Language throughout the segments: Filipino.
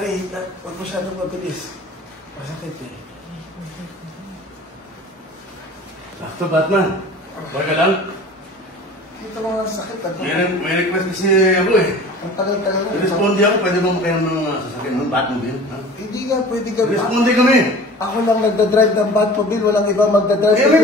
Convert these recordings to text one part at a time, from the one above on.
Aray, huwag masyadong mabilis. Masakit eh. Sakto, Batman. Baga lang. Dito mga sakit. May request kasi ako eh. Ang tagal-tagal na. Responde ako, pwede ba makayang ng sasakyan ng Batmobile? Hindi ka, pwede ka. Responde kami. Ako lang nagdadrive ng Batmobile, walang iba magdadrive. Eh, may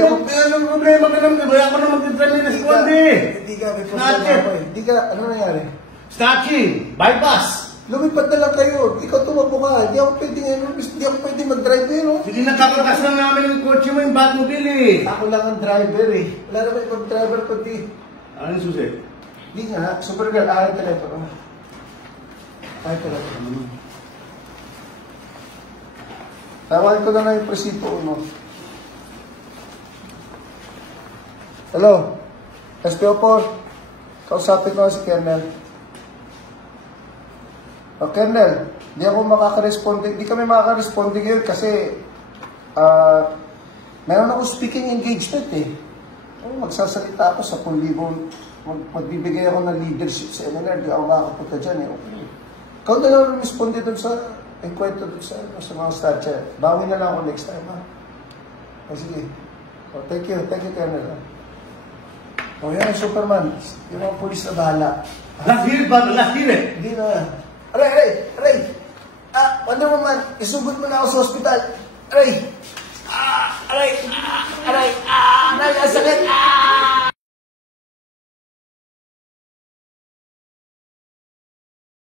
problema ka naman, diba? Ako na magdadrive ng Responde. Hindi ka, may problema ako eh. Hindi ka, ano nangyari? Snatching, bypass. Lumipad na lang kayo. Ikaw tumakbo ka. Hindi ako pwede mag-drive eh, no? Sige, nagkakakas lang namin yung kotse mo, yung Batmobile eh. Ako lang ang driver eh. Wala naman ibang driver kundi. Ano yung susi? Hindi nga, Supergirl, ayaw telepono. Ayaw telepono. Tawagan ko na nga yung presipo, no? Hello? SPO4, kausapin ko si Kernel. O, Kernel, hindi ako makaka-responde. Hindi kami makaka-responde ngayon kasi meron ako speaking engagement eh. Magsasalita ako sa 10,000. Magbibigay ako ng leadership sa MNR. Di ako makakapunta dyan eh. Okay. Ikaw na lang responde dun sa kwento dun sa mga statya. Bawi na lang ako next time ha. O, sige. O, thank you. Thank you, Kernel. O, yan ang Superman. Yung mga polis na bahala. Last year ba? Last year eh. Hindi na. Aray! Wonder Woman, isugod mo na ako sa ospital. Aray! Ang sakit!